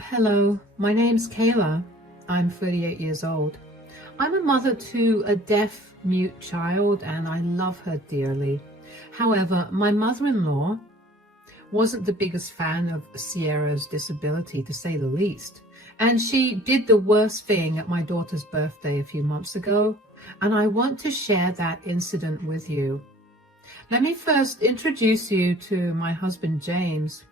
Hello, my name's Kayla. I'm 38 years old. I'm a mother to a deaf mute child and I love her dearly. However, my mother-in-law wasn't the biggest fan of Sierra's disability, to say the least. And she did the worst thing at my daughter's birthday a few months ago, and I want to share that incident with you. Let me first introduce you to my husband, James.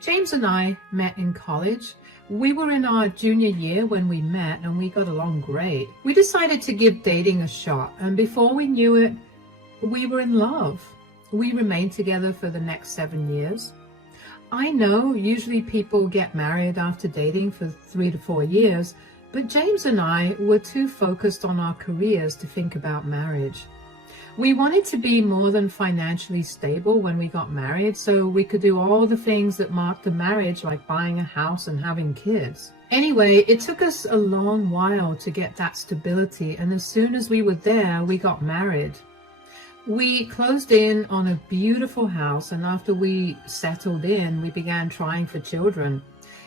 James and I met in college. We were in our junior year when we met and we got along great. We decided to give dating a shot, and before we knew it, we were in love. We remained together for the next 7 years. I know usually people get married after dating for 3 to 4 years, but James and I were too focused on our careers to think about marriage. We wanted to be more than financially stable when we got married, so we could do all the things that marked a marriage, like buying a house and having kids. Anyway, it took us a long while to get that stability, and as soon as we were there, we got married. We closed in on a beautiful house, and after we settled in, we began trying for children.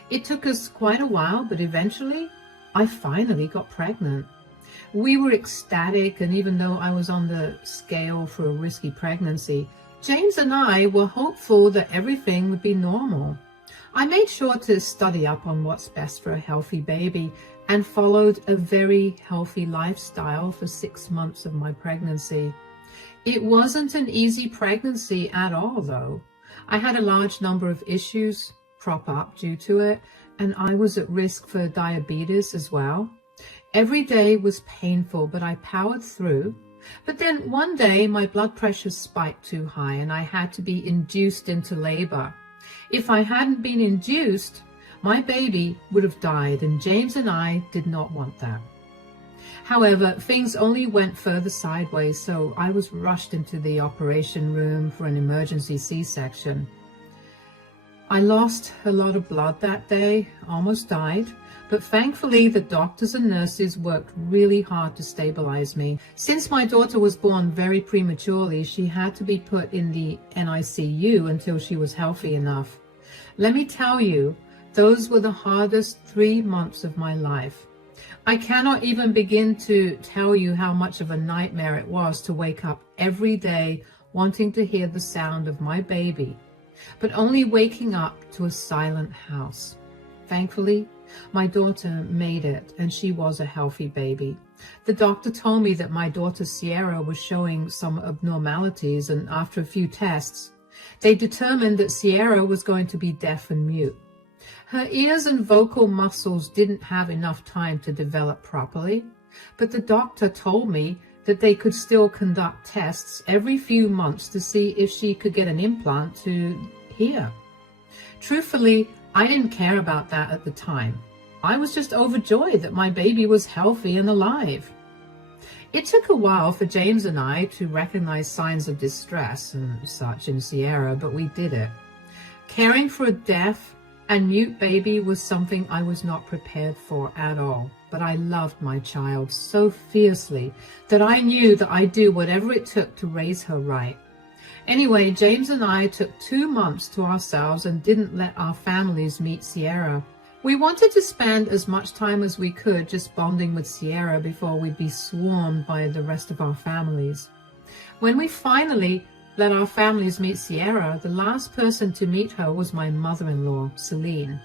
It took us quite a while, but eventually, I finally got pregnant. We were ecstatic, and even though I was on the scale for a risky pregnancy, James and I were hopeful that everything would be normal. I made sure to study up on what's best for a healthy baby and followed a very healthy lifestyle for 6 months of my pregnancy. It wasn't an easy pregnancy at all, though. I had a large number of issues crop up due to it, and I was at risk for diabetes as well. Every day was painful, but I powered through. But then one day my blood pressure spiked too high and I had to be induced into labor. If I hadn't been induced, my baby would have died, and James and I did not want that. However, things only went further sideways, so I was rushed into the operation room for an emergency C-section. I lost a lot of blood that day, almost died, but thankfully the doctors and nurses worked really hard to stabilize me. Since my daughter was born very prematurely, she had to be put in the NICU until she was healthy enough. Let me tell you, those were the hardest 3 months of my life. I cannot even begin to tell you how much of a nightmare it was to wake up every day wanting to hear the sound of my baby, but only waking up to a silent house. Thankfully, my daughter made it, and she was a healthy baby. The doctor told me that my daughter Sierra was showing some abnormalities, and after a few tests, they determined that Sierra was going to be deaf and mute. Her ears and vocal muscles didn't have enough time to develop properly, but the doctor told me that they could still conduct tests every few months to see if she could get an implant to hear. Truthfully, I didn't care about that at the time. I was just overjoyed that my baby was healthy and alive. It took a while for James and I to recognize signs of distress and such in Sierra, but we did it. Caring for a deaf and mute baby was something I was not prepared for at all, but I loved my child so fiercely that I knew that I'd do whatever it took to raise her right. Anyway, James and I took 2 months to ourselves and didn't let our families meet Sierra. We wanted to spend as much time as we could just bonding with Sierra before we'd be swarmed by the rest of our families. When we finally let our families meet Sierra, the last person to meet her was my mother-in-law, Celine.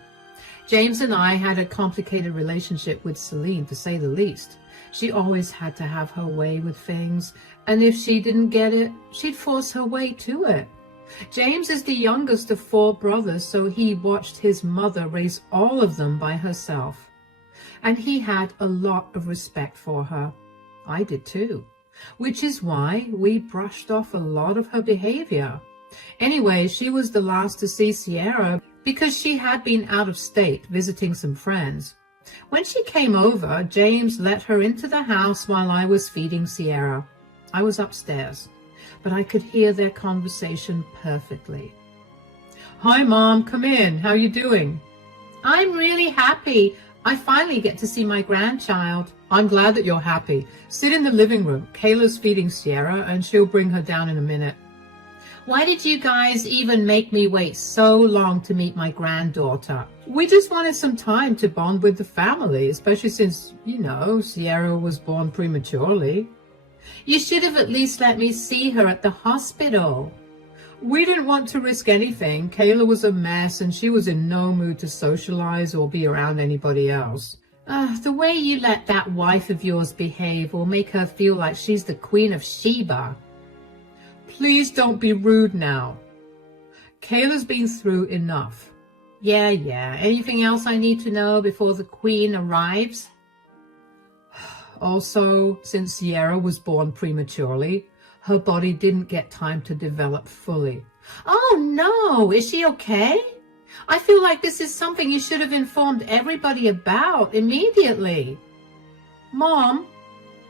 James and I had a complicated relationship with Celine, to say the least. She always had to have her way with things, and if she didn't get it, she'd force her way to it. James is the youngest of 4 brothers, so he watched his mother raise all of them by herself. And he had a lot of respect for her. I did too, which is why we brushed off a lot of her behavior. Anyway, she was the last to see Sierra because she had been out of state visiting some friends. When she came over, James let her into the house while I was feeding Sierra. I was upstairs, but I could hear their conversation perfectly. "Hi, Mom, come in. How you doing?" "I'm really happy. I finally get to see my grandchild." "I'm glad that you're happy. Sit in the living room. Kayla's feeding Sierra, and she'll bring her down in a minute." "Why did you guys even make me wait so long to meet my granddaughter?" We just wanted some time to bond with the family, especially since, Sierra was born prematurely. You should have at least let me see her at the hospital. We didn't want to risk anything. Kayla was a mess and she was in no mood to socialize or be around anybody else. The way you let that wife of yours behave will make her feel like she's the Queen of Sheba. Please don't be rude now. Kayla's been through enough. Yeah. Anything else I need to know before the Queen arrives? Also, since Sierra was born prematurely, her body didn't get time to develop fully. Oh no, is she okay? I feel like this is something you should have informed everybody about immediately. Mom,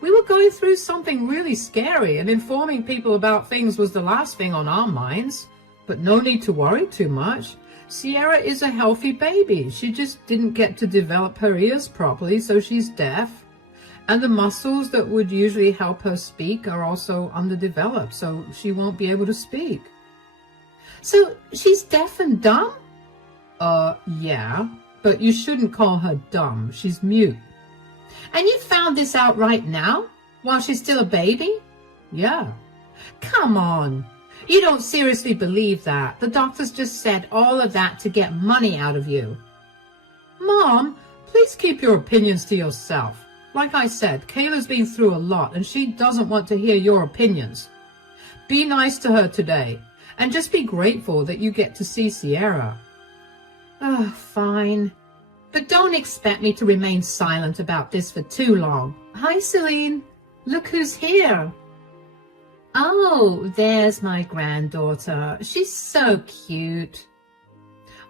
we were going through something really scary and informing people about things was the last thing on our minds. But no need to worry too much. Sierra is a healthy baby. She just didn't get to develop her ears properly, so she's deaf. And the muscles that would usually help her speak are also underdeveloped, so she won't be able to speak. So she's deaf and dumb? Yeah, but you shouldn't call her dumb. She's mute. And you found this out right now, while she's still a baby? Yeah. Come on. You don't seriously believe that. The doctors just said all of that to get money out of you. Mom, please keep your opinions to yourself. Like I said, Kayla's been through a lot and she doesn't want to hear your opinions. Be nice to her today and just be grateful that you get to see Sierra. Oh, fine. But don't expect me to remain silent about this for too long. Hi, Celine. Look who's here. Oh, there's my granddaughter. She's so cute.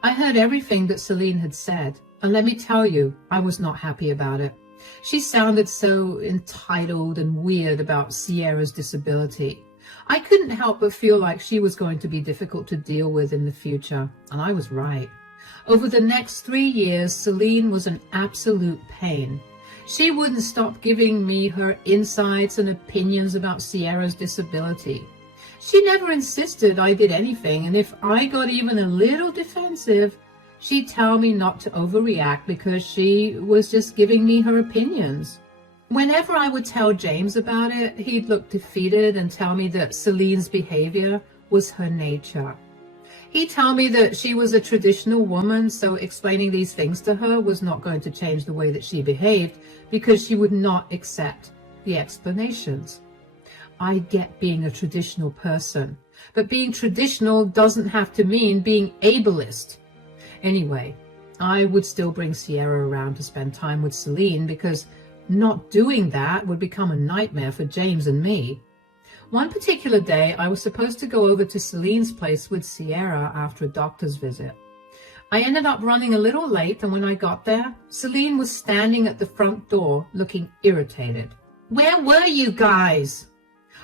I heard everything that Celine had said, and let me tell you, I was not happy about it. She sounded so entitled and weird about Sierra's disability. I couldn't help but feel like she was going to be difficult to deal with in the future, and I was right. Over the next 3 years, Celine was an absolute pain. She wouldn't stop giving me her insights and opinions about Sierra's disability. She never insisted I did anything, and if I got even a little defensive, she'd tell me not to overreact because she was just giving me her opinions. Whenever I would tell James about it, he'd look defeated and tell me that Celine's behavior was her nature. He'd tell me that she was a traditional woman, so explaining these things to her was not going to change the way that she behaved because she would not accept the explanations. I get being a traditional person, but being traditional doesn't have to mean being ableist. Anyway, I would still bring Sierra around to spend time with Celine because not doing that would become a nightmare for James and me. One particular day, I was supposed to go over to Celine's place with Sierra after a doctor's visit. I ended up running a little late, and when I got there, Celine was standing at the front door looking irritated. Where were you guys?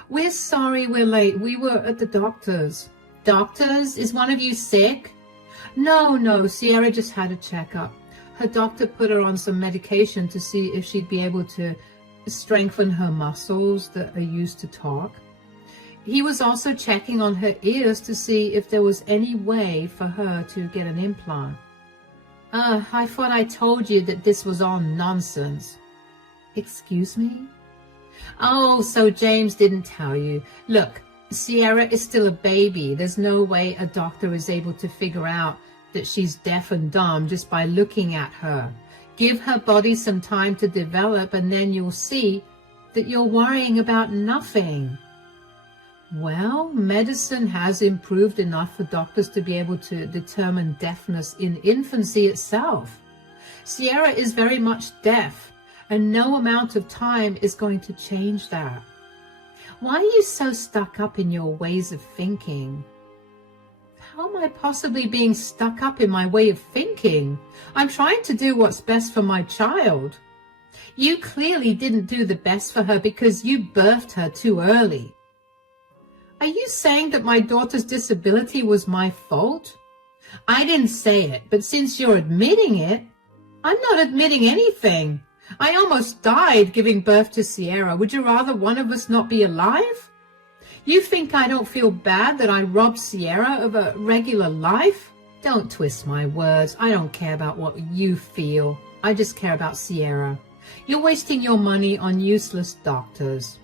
We're sorry we're late. We were at the doctor's. Doctor's? Is one of you sick? No, Sierra just had a checkup. Her doctor put her on some medication to see if she'd be able to strengthen her muscles that are used to talk. He was also checking on her ears to see if there was any way for her to get an implant. I thought I told you that this was all nonsense. Excuse me? Oh, so James didn't tell you. Look, Sierra is still a baby. There's no way a doctor is able to figure out that she's deaf and dumb just by looking at her. Give her body some time to develop and then you'll see that you're worrying about nothing. Well, medicine has improved enough for doctors to be able to determine deafness in infancy itself. Sierra is very much deaf, and no amount of time is going to change that. Why are you so stuck up in your ways of thinking? How am I possibly being stuck up in my way of thinking? I'm trying to do what's best for my child. You clearly didn't do the best for her because you birthed her too early. Are you saying that my daughter's disability was my fault? I didn't say it, but since you're admitting it, I'm not admitting anything. I almost died giving birth to Sierra. Would you rather one of us not be alive? You think I don't feel bad that I robbed Sierra of a regular life? Don't twist my words. I don't care about what you feel. I just care about Sierra. You're wasting your money on useless doctors.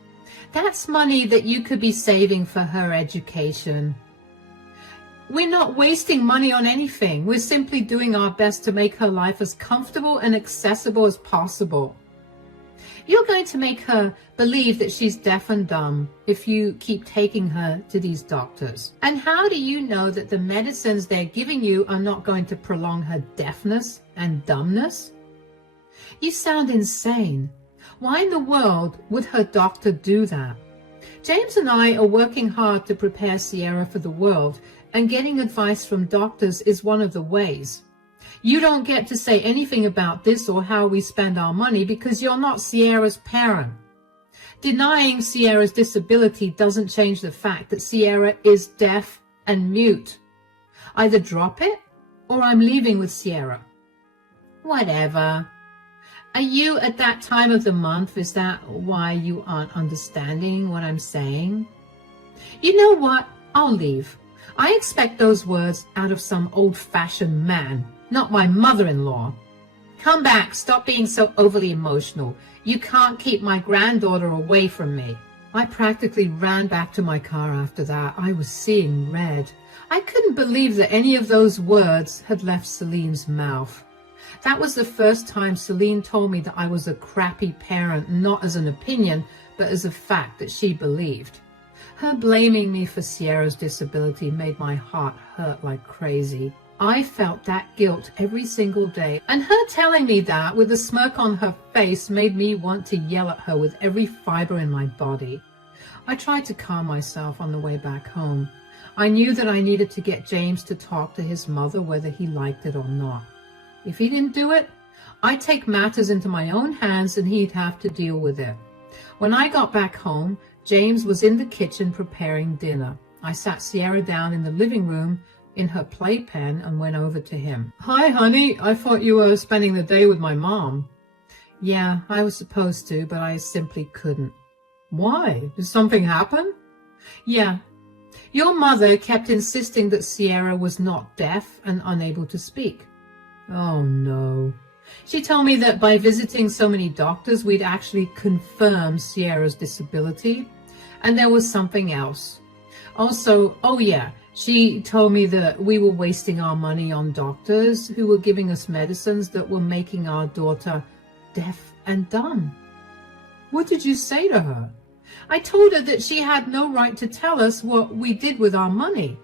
That's money that you could be saving for her education. We're not wasting money on anything. We're simply doing our best to make her life as comfortable and accessible as possible. You're going to make her believe that she's deaf and dumb if you keep taking her to these doctors. And how do you know that the medicines they're giving you are not going to prolong her deafness and dumbness? You sound insane. Why in the world would her doctor do that? James and I are working hard to prepare Sierra for the world, and getting advice from doctors is one of the ways. You don't get to say anything about this or how we spend our money because you're not Sierra's parent. Denying Sierra's disability doesn't change the fact that Sierra is deaf and mute. Either drop it or I'm leaving with Sierra. Whatever. Are you at that time of the month? Is that why you aren't understanding what I'm saying? You know what? I'll leave. I expect those words out of some old-fashioned man, not my mother-in-law. Come back. Stop being so overly emotional. You can't keep my granddaughter away from me. I practically ran back to my car after that. I was seeing red. I couldn't believe that any of those words had left Celine's mouth. That was the first time Celine told me that I was a crappy parent, not as an opinion, but as a fact that she believed. Her blaming me for Sierra's disability made my heart hurt like crazy. I felt that guilt every single day, and her telling me that with a smirk on her face made me want to yell at her with every fiber in my body. I tried to calm myself on the way back home. I knew that I needed to get James to talk to his mother whether he liked it or not. If he didn't do it, I'd take matters into my own hands and he'd have to deal with it. When I got back home, James was in the kitchen preparing dinner. I sat Sierra down in the living room in her playpen and went over to him. Hi, honey. I thought you were spending the day with my mom. Yeah, I was supposed to, but I simply couldn't. Why? Did something happen? Yeah. Your mother kept insisting that Sierra was not deaf and unable to speak. Oh, no. She told me that by visiting so many doctors, we'd actually confirmed Sierra's disability. And there was something else. Also, oh yeah, she told me that we were wasting our money on doctors who were giving us medicines that were making our daughter deaf and dumb. What did you say to her? I told her that she had no right to tell us what we did with our money,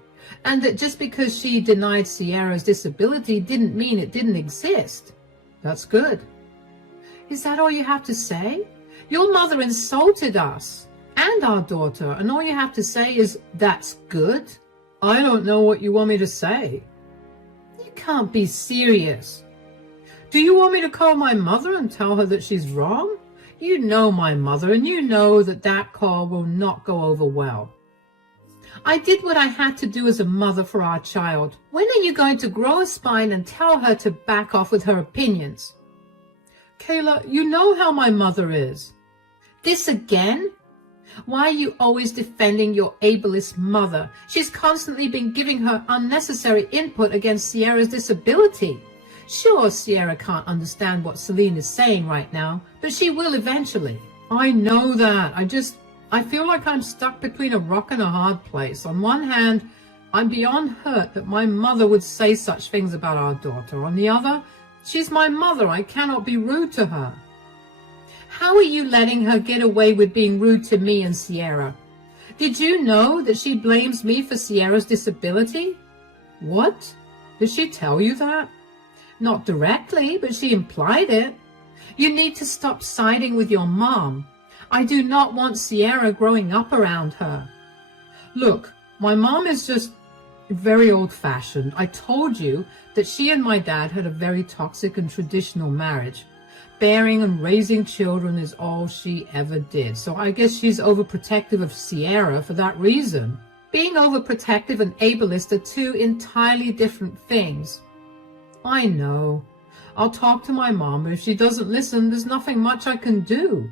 and that just because she denied Sierra's disability didn't mean it didn't exist. That's good. Is that all you have to say? Your mother insulted us and our daughter, and all you have to say is, that's good? I don't know what you want me to say. You can't be serious. Do you want me to call my mother and tell her that she's wrong? You know my mother, and you know that that call will not go over well. I did what I had to do as a mother for our child. When are you going to grow a spine and tell her to back off with her opinions? Kayla, you know how my mother is. This again? Why are you always defending your ableist mother? She's constantly been giving her unnecessary input against Sierra's disability. Sure, Sierra can't understand what Celine is saying right now, but she will eventually. I know that. I feel like I'm stuck between a rock and a hard place. On one hand, I'm beyond hurt that my mother would say such things about our daughter. On the other, she's my mother. I cannot be rude to her. How are you letting her get away with being rude to me and Sierra? Did you know that she blames me for Sierra's disability? What? Did she tell you that? Not directly, but she implied it. You need to stop siding with your mom. I do not want Sierra growing up around her. Look, my mom is just very old-fashioned. I told you that she and my dad had a very toxic and traditional marriage. Bearing and raising children is all she ever did. So I guess she's overprotective of Sierra for that reason. Being overprotective and ableist are two entirely different things. I know. I'll talk to my mom, but if she doesn't listen, there's nothing much I can do.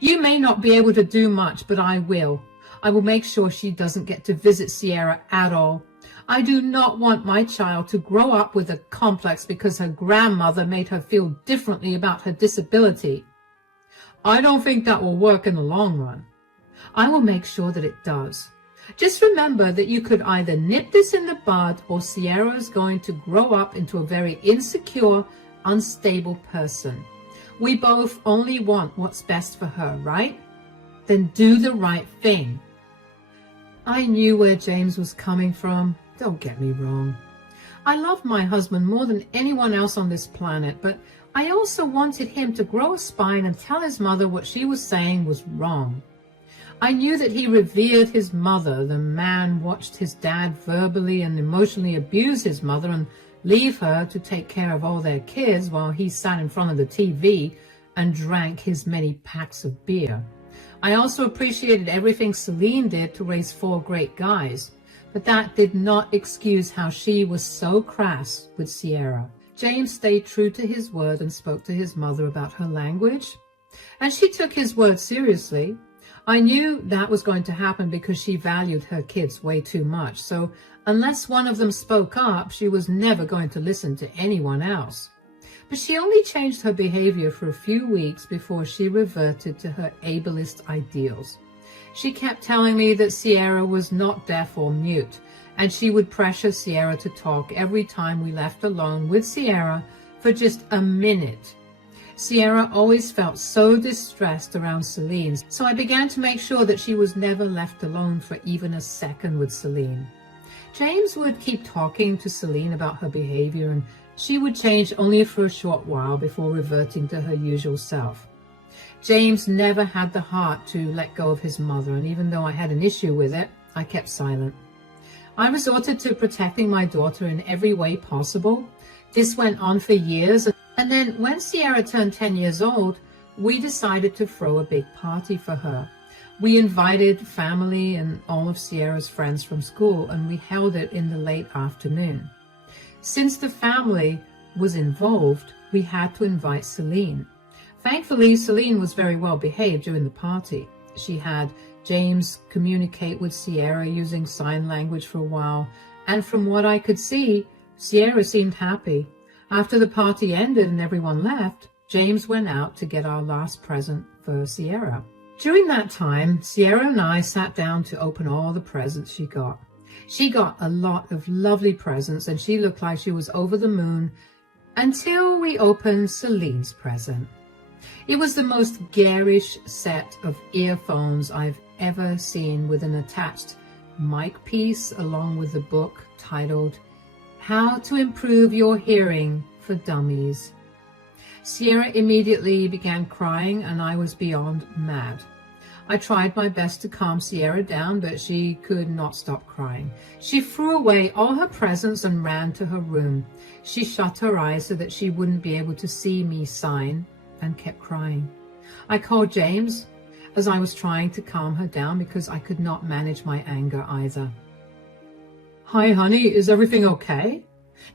You may not be able to do much, but I will. I will make sure she doesn't get to visit Sierra at all. I do not want my child to grow up with a complex because her grandmother made her feel differently about her disability. I don't think that will work in the long run. I will make sure that it does. Just remember that you could either nip this in the bud or Sierra is going to grow up into a very insecure, unstable person. We both only want what's best for her, right? Then do the right thing. I knew where James was coming from. Don't get me wrong. I love my husband more than anyone else on this planet, but I also wanted him to grow a spine and tell his mother what she was saying was wrong. I knew that he revered his mother. The man watched his dad verbally and emotionally abuse his mother and leave her to take care of all their kids while he sat in front of the TV and drank his many packs of beer. I also appreciated everything Celine did to raise 4 great guys, but that did not excuse how she was so crass with Sierra. James stayed true to his word and spoke to his mother about her language, and she took his word seriously. I knew that was going to happen because she valued her kids way too much, so unless one of them spoke up, she was never going to listen to anyone else. But she only changed her behavior for a few weeks before she reverted to her ableist ideals. She kept telling me that Sierra was not deaf or mute, and she would pressure Sierra to talk every time we left alone with Sierra for just a minute. Sierra always felt so distressed around Celine, so I began to make sure that she was never left alone for even a second with Celine. James would keep talking to Celine about her behavior, and she would change only for a short while before reverting to her usual self. James never had the heart to let go of his mother, and even though I had an issue with it, I kept silent. I resorted to protecting my daughter in every way possible. This went on for years, and then when Sierra turned 10 years old, we decided to throw a big party for her. We invited family and all of Sierra's friends from school, and we held it in the late afternoon. Since the family was involved, we had to invite Celine. Thankfully, Celine was very well behaved during the party. She had James communicate with Sierra using sign language for a while, and from what I could see, Sierra seemed happy. After the party ended and everyone left, James went out to get our last present for Sierra. During that time, Sierra and I sat down to open all the presents she got. She got a lot of lovely presents, and she looked like she was over the moon until we opened Celine's present. It was the most garish set of earphones I've ever seen, with an attached mic piece along with a book titled How to Improve Your Hearing for Dummies. Sierra immediately began crying, and I was beyond mad. I tried my best to calm Sierra down, but she could not stop crying. She threw away all her presents and ran to her room. She shut her eyes so that she wouldn't be able to see me sign, and kept crying. I called James as I was trying to calm her down because I could not manage my anger either. Hi, honey, is everything okay?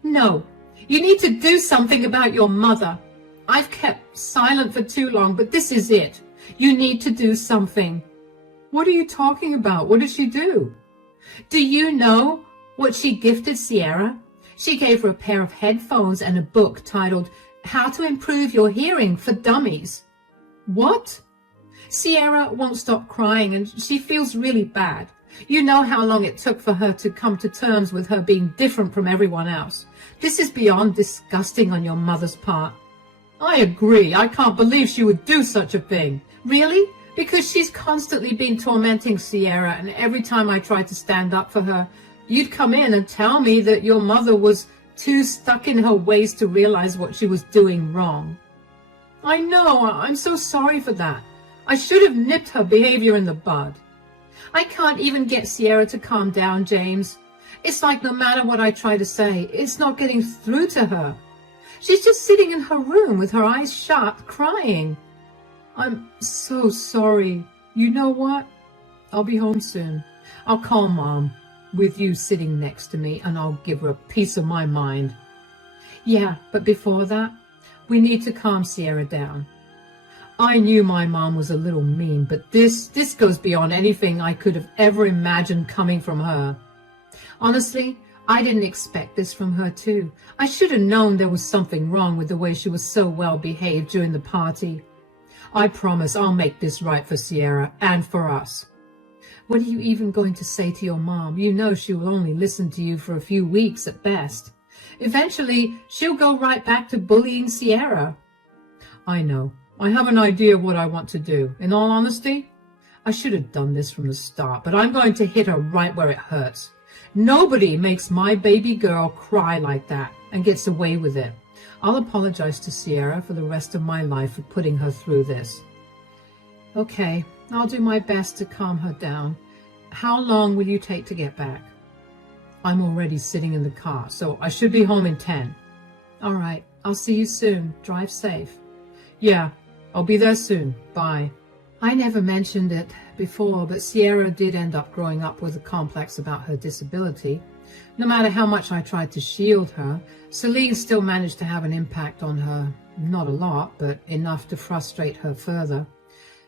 No, you need to do something about your mother. I've kept silent for too long, but this is it. You need to do something. What are you talking about? What did she do? Do you know what she gifted Sierra? She gave her a pair of headphones and a book titled How to Improve Your Hearing for Dummies. What? Sierra won't stop crying, and she feels really bad. You know how long it took for her to come to terms with her being different from everyone else. This is beyond disgusting on your mother's part. I agree. I can't believe she would do such a thing. Really? Because she's constantly been tormenting Sierra, and every time I tried to stand up for her, you'd come in and tell me that your mother was too stuck in her ways to realize what she was doing wrong. I know. I'm so sorry for that. I should have nipped her behavior in the bud. I can't even get Sierra to calm down, James. It's like no matter what I try to say, it's not getting through to her. She's just sitting in her room with her eyes shut, crying. I'm so sorry. You know what? I'll be home soon. I'll call Mom with you sitting next to me, and I'll give her a piece of my mind. Yeah, but before that, we need to calm Sierra down. I knew my mom was a little mean, but this goes beyond anything I could have ever imagined coming from her. Honestly, I didn't expect this from her too. I should have known there was something wrong with the way she was so well behaved during the party. I promise I'll make this right for Sierra and for us. What are you even going to say to your mom? You know she will only listen to you for a few weeks at best. Eventually, she'll go right back to bullying Sierra. I know. I have an idea of what I want to do. In all honesty, I should have done this from the start, but I'm going to hit her right where it hurts. Nobody makes my baby girl cry like that and gets away with it. I'll apologize to Sierra for the rest of my life for putting her through this. Okay, I'll do my best to calm her down. How long will you take to get back? I'm already sitting in the car, so I should be home in 10. All right, I'll see you soon. Drive safe. Yeah, I'll be there soon. Bye. I never mentioned it before, but Sierra did end up growing up with a complex about her disability. No matter how much I tried to shield her, Celine still managed to have an impact on her. Not a lot, but enough to frustrate her further.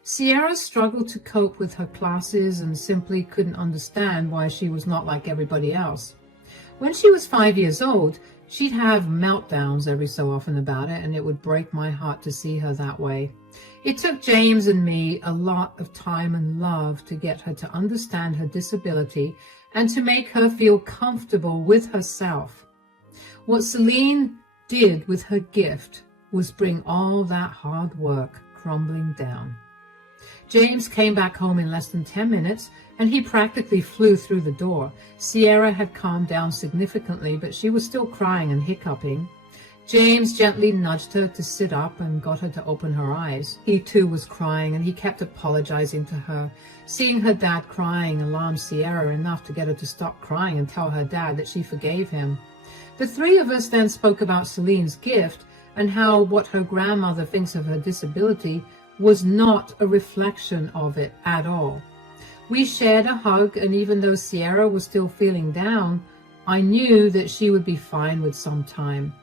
Sierra struggled to cope with her classes and simply couldn't understand why she was not like everybody else. When she was 5 years old, she'd have meltdowns every so often about it, and it would break my heart to see her that way. It took James and me a lot of time and love to get her to understand her disability and to make her feel comfortable with herself. What Celine did with her gift was bring all that hard work crumbling down. James came back home in less than 10 minutes, and he practically flew through the door. Sierra had calmed down significantly, but she was still crying and hiccuping. James gently nudged her to sit up and got her to open her eyes. He too was crying, and he kept apologizing to her. Seeing her dad crying alarmed Sierra enough to get her to stop crying and tell her dad that she forgave him. The three of us then spoke about Celine's gift and how what her grandmother thinks of her disability was not a reflection of it at all. We shared a hug, and even though Sierra was still feeling down, I knew that she would be fine with some time.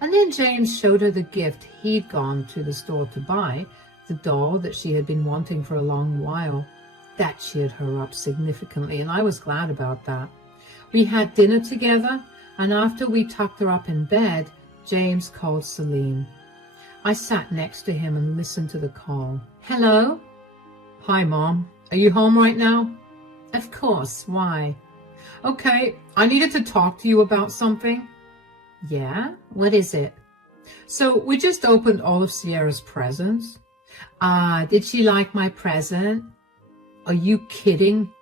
And then James showed her the gift he'd gone to the store to buy, the doll that she had been wanting for a long while. That cheered her up significantly, and I was glad about that. We had dinner together, and after we tucked her up in bed, James called Celine. I sat next to him and listened to the call. Hello? Hi, Mom. Are you home right now? Of course. Why? Okay, I needed to talk to you about something. Yeah? What is it? So we just opened all of Sierra's presents. Did she like my present? Are you kidding?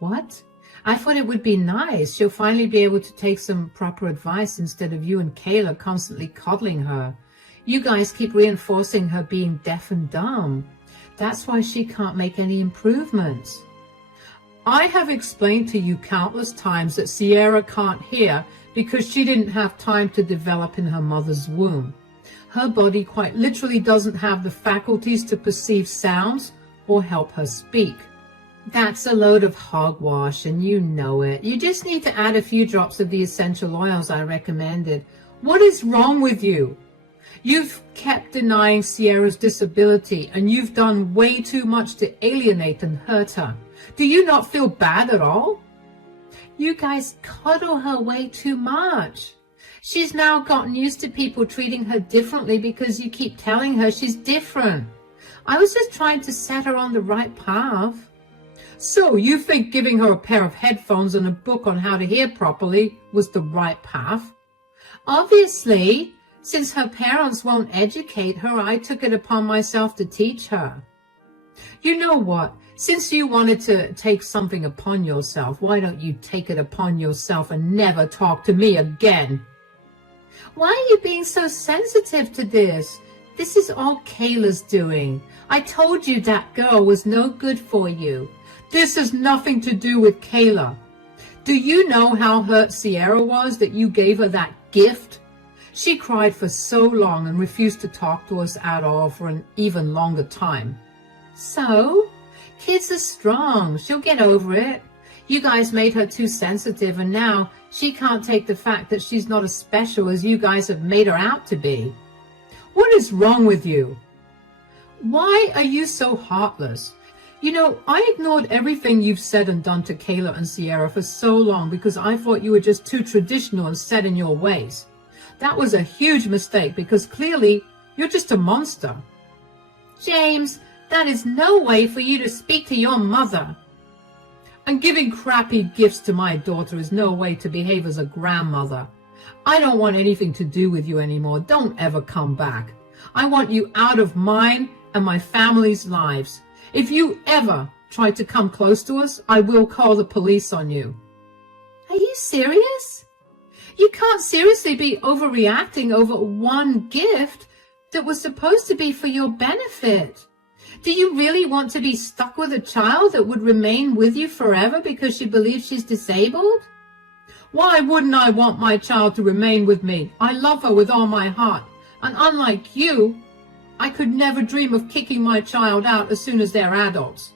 What? I thought it would be nice. She'll finally be able to take some proper advice instead of you and Kayla constantly coddling her. You guys keep reinforcing her being deaf and dumb. That's why she can't make any improvements. I have explained to you countless times that Sierra can't hear because she didn't have time to develop in her mother's womb. Her body quite literally doesn't have the faculties to perceive sounds or help her speak. That's a load of hogwash, and you know it. You just need to add a few drops of the essential oils I recommended. What is wrong with you? You've kept denying Sierra's disability, and you've done way too much to alienate and hurt her. Do you not feel bad at all? You guys coddle her way too much. She's now gotten used to people treating her differently because you keep telling her she's different. I was just trying to set her on the right path. So you think giving her a pair of headphones and a book on how to hear properly was the right path? Obviously, since her parents won't educate her, I took it upon myself to teach her. You know what? Since you wanted to take something upon yourself, why don't you take it upon yourself and never talk to me again? Why are you being so sensitive to this? This is all Kayla's doing. I told you that girl was no good for you. This has nothing to do with Kayla. Do you know how hurt Sierra was that you gave her that gift? She cried for so long and refused to talk to us at all for an even longer time. So? Kids are strong. She'll get over it. You guys made her too sensitive, and now she can't take the fact that she's not as special as you guys have made her out to be. What is wrong with you? Why are you so heartless? You know, I ignored everything you've said and done to Kayla and Sierra for so long because I thought you were just too traditional and set in your ways. That was a huge mistake because clearly you're just a monster. James, that is no way for you to speak to your mother. And giving crappy gifts to my daughter is no way to behave as a grandmother. I don't want anything to do with you anymore. Don't ever come back. I want you out of mine and my family's lives. If you ever try to come close to us, I will call the police on you. Are you serious? You can't seriously be overreacting over one gift that was supposed to be for your benefit. Do you really want to be stuck with a child that would remain with you forever because she believes she's disabled? Why wouldn't I want my child to remain with me? I love her with all my heart. And unlike you, I could never dream of kicking my child out as soon as they're adults.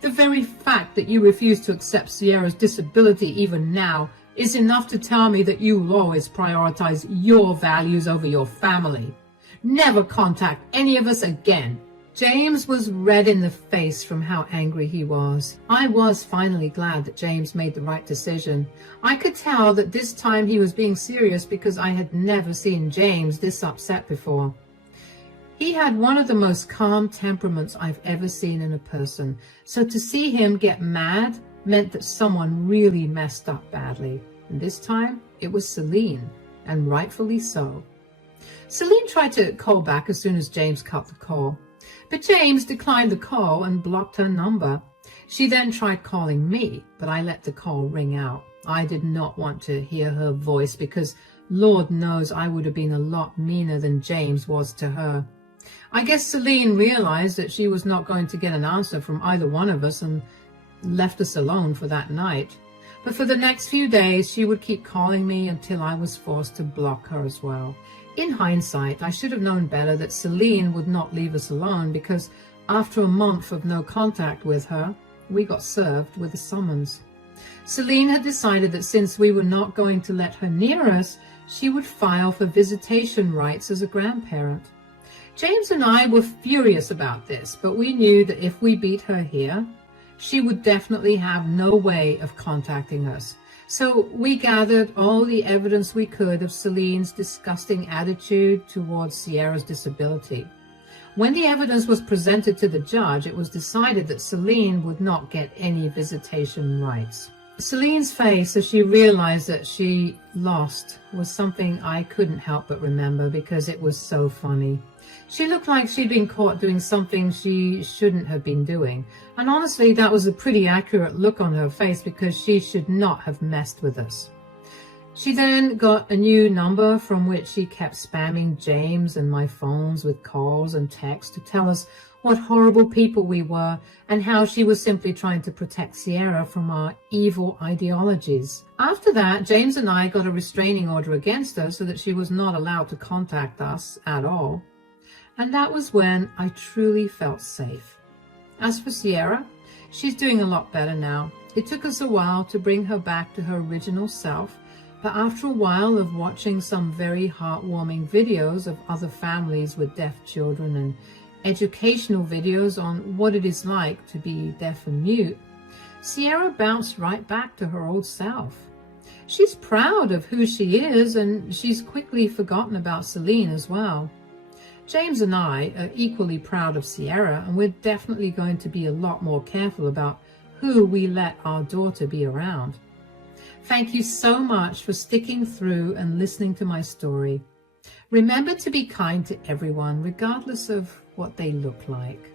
The very fact that you refuse to accept Sierra's disability even now is enough to tell me that you will always prioritize your values over your family. Never contact any of us again. James was red in the face from how angry he was. I was finally glad that James made the right decision. I could tell that this time he was being serious because I had never seen James this upset before. He had one of the most calm temperaments I've ever seen in a person, so to see him get mad meant that someone really messed up badly. And this time, it was Celine, and rightfully so. Celine tried to call back as soon as James cut the call, but James declined the call and blocked her number. She then tried calling me, but I let the call ring out. I did not want to hear her voice because Lord knows I would have been a lot meaner than James was to her. I guess Celine realized that she was not going to get an answer from either one of us and left us alone for that night. But for the next few days, she would keep calling me until I was forced to block her as well. In hindsight, I should have known better that Celine would not leave us alone because after a month of no contact with her, we got served with a summons. Celine had decided that since we were not going to let her near us, she would file for visitation rights as a grandparent. James and I were furious about this, but we knew that if we beat her here, she would definitely have no way of contacting us. So we gathered all the evidence we could of Celine's disgusting attitude towards Sierra's disability. When the evidence was presented to the judge, it was decided that Celine would not get any visitation rights. Celine's face as she realized that she lost was something I couldn't help but remember because it was so funny. She looked like she'd been caught doing something she shouldn't have been doing. And honestly, that was a pretty accurate look on her face because she should not have messed with us. She then got a new number from which she kept spamming James and my phones with calls and texts to tell us what horrible people we were and how she was simply trying to protect Sierra from our evil ideologies. After that, James and I got a restraining order against her so that she was not allowed to contact us at all. And that was when I truly felt safe. As for Sierra, she's doing a lot better now. It took us a while to bring her back to her original self, but after a while of watching some very heartwarming videos of other families with deaf children and educational videos on what it is like to be deaf and mute, Sierra bounced right back to her old self. She's proud of who she is, and she's quickly forgotten about Celine as well. James and I are equally proud of Sierra, and we're definitely going to be a lot more careful about who we let our daughter be around. Thank you so much for sticking through and listening to my story. Remember to be kind to everyone, regardless of what they look like.